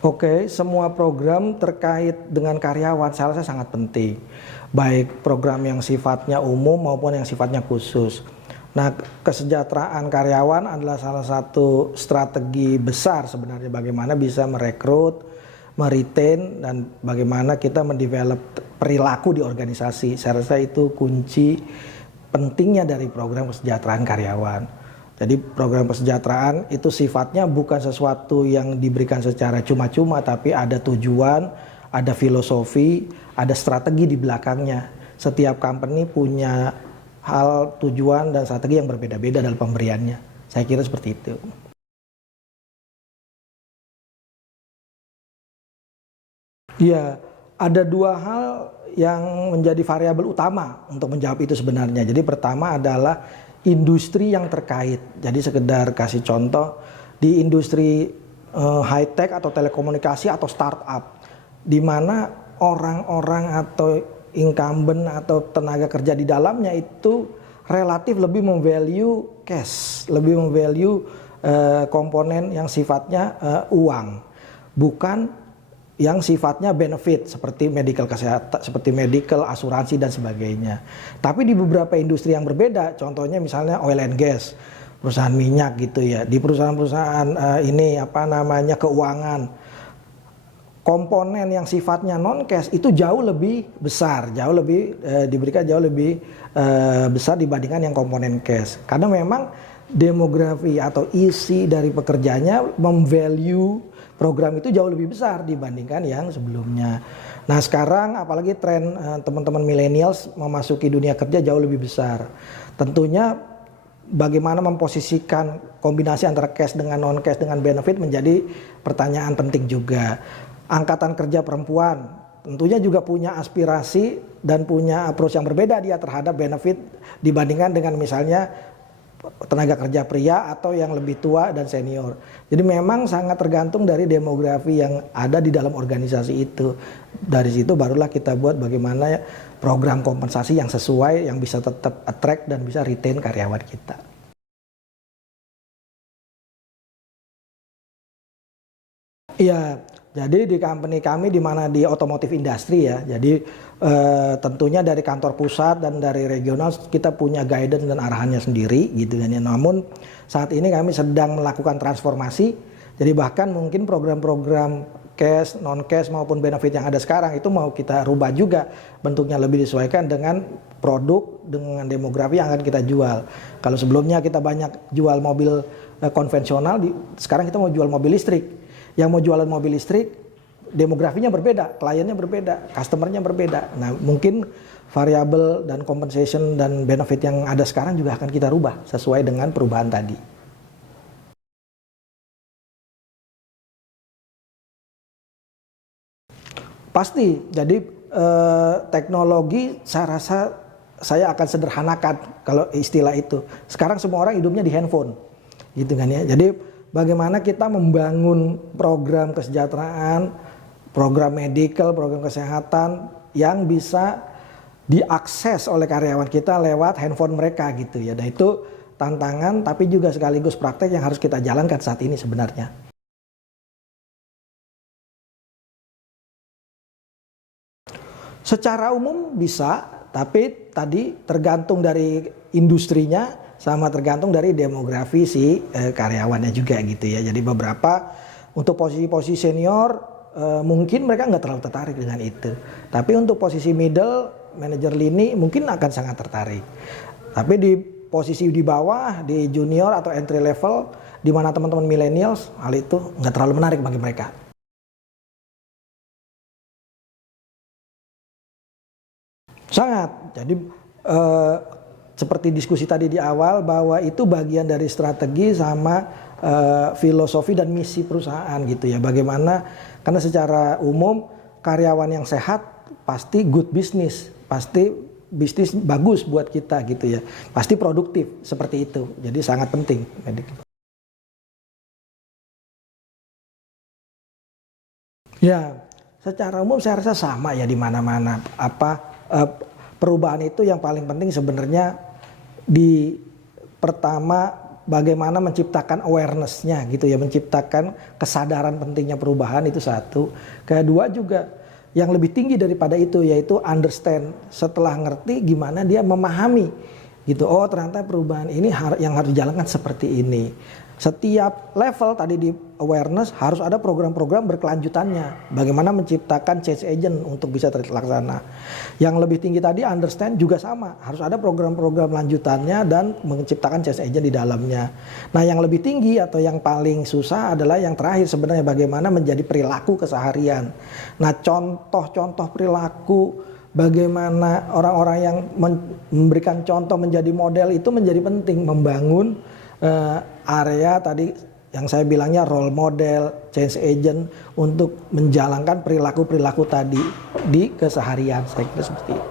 Oke, semua program terkait dengan karyawan saya rasa sangat penting. Baik program yang sifatnya umum maupun yang sifatnya khusus. Nah, kesejahteraan karyawan adalah salah satu strategi besar sebenarnya bagaimana bisa merekrut, meretain, dan bagaimana kita mendevelop perilaku di organisasi. Saya rasa itu kunci pentingnya dari program kesejahteraan karyawan. Jadi program kesejahteraan itu sifatnya bukan sesuatu yang diberikan secara cuma-cuma, tapi ada tujuan, ada filosofi, ada strategi di belakangnya. Setiap company punya hal, tujuan, dan strategi yang berbeda-beda dalam pemberiannya. Saya kira seperti itu. Iya, ada dua hal yang menjadi variabel utama untuk menjawab itu sebenarnya. Jadi pertama adalah industri yang terkait. Jadi sekedar kasih contoh di industri high tech atau telekomunikasi atau startup, di mana orang-orang atau incumbent atau tenaga kerja di dalamnya itu relatif lebih memvalue cash, lebih memvalue komponen yang sifatnya uang, bukan yang sifatnya benefit seperti medical kesehatan, seperti medical, asuransi dan sebagainya. Tapi di beberapa industri yang berbeda, contohnya misalnya oil and gas, perusahaan minyak gitu ya. Di perusahaan-perusahaan ini apa namanya keuangan, komponen yang sifatnya non cash itu jauh lebih besar, jauh lebih diberikan jauh lebih besar dibandingkan yang komponen cash. Karena memang demografi atau isi dari pekerjanya memvalue program itu jauh lebih besar dibandingkan yang sebelumnya. Nah sekarang apalagi tren teman-teman millennials memasuki dunia kerja jauh lebih besar. Tentunya bagaimana memposisikan kombinasi antara cash dengan non cash dengan benefit menjadi pertanyaan penting juga. Angkatan kerja perempuan tentunya juga punya aspirasi dan punya approach yang berbeda dia terhadap benefit dibandingkan dengan misalnya tenaga kerja pria atau yang lebih tua dan senior. Jadi memang sangat tergantung dari demografi yang ada di dalam organisasi itu. Dari situ barulah kita buat bagaimana program kompensasi yang sesuai, yang bisa tetap attract dan bisa retain karyawan kita. Iya, jadi di company kami di mana di otomotif industri ya. Jadi tentunya dari kantor pusat dan dari regional kita punya guidance dan arahannya sendiri gitu kan ya. Namun saat ini kami sedang melakukan transformasi. Jadi bahkan mungkin program-program cash, non cash maupun benefit yang ada sekarang itu mau kita rubah juga bentuknya lebih disesuaikan dengan produk dengan demografi yang akan kita jual. Kalau sebelumnya kita banyak jual mobil konvensional, sekarang kita mau jual mobil listrik. Yang mau jualan mobil listrik, demografinya berbeda, kliennya berbeda, customernya berbeda. Nah mungkin variabel dan compensation dan benefit yang ada sekarang juga akan kita rubah sesuai dengan perubahan tadi. Pasti, jadi teknologi saya rasa saya akan sederhanakan kalau istilah itu. Sekarang semua orang hidupnya di handphone, gitu kan ya. Jadi bagaimana kita membangun program kesejahteraan, program medical, program kesehatan yang bisa diakses oleh karyawan kita lewat handphone mereka gitu ya. Dan itu tantangan tapi juga sekaligus praktek yang harus kita jalankan saat ini sebenarnya. Secara umum bisa, tapi tadi tergantung dari industrinya sama tergantung dari demografi si karyawannya juga gitu ya. Jadi beberapa untuk posisi-posisi senior mungkin mereka nggak terlalu tertarik dengan itu. Tapi untuk posisi middle, manajer lini mungkin akan sangat tertarik. Tapi di posisi di bawah, di junior atau entry level, di mana teman-teman millennials, hal itu nggak terlalu menarik bagi mereka. Sangat. Jadi eh, seperti diskusi tadi di awal bahwa itu bagian dari strategi sama filosofi dan misi perusahaan gitu ya. Bagaimana karena secara umum karyawan yang sehat pasti good business, pasti bisnis bagus buat kita gitu ya. Pasti produktif seperti itu. Jadi sangat penting. Ya, secara umum saya rasa sama ya di mana-mana. Perubahan itu yang paling penting sebenarnya di pertama bagaimana menciptakan awareness-nya gitu ya, menciptakan kesadaran pentingnya perubahan itu satu. Kedua juga yang lebih tinggi daripada itu yaitu understand, setelah ngerti gimana dia memahami gitu. Oh ternyata perubahan ini yang harus dijalankan seperti ini. Setiap level tadi di awareness harus ada program-program berkelanjutannya. Bagaimana menciptakan change agent untuk bisa terlaksana. Yang lebih tinggi tadi understand juga sama. Harus ada program-program lanjutannya dan menciptakan change agent di dalamnya. Nah yang lebih tinggi atau yang paling susah adalah yang terakhir sebenarnya bagaimana menjadi perilaku keseharian. Nah contoh-contoh perilaku, bagaimana orang-orang yang memberikan contoh menjadi model itu menjadi penting, membangun area tadi yang saya bilangnya role model, change agent untuk menjalankan perilaku-perilaku tadi di keseharian. Saya kira seperti itu.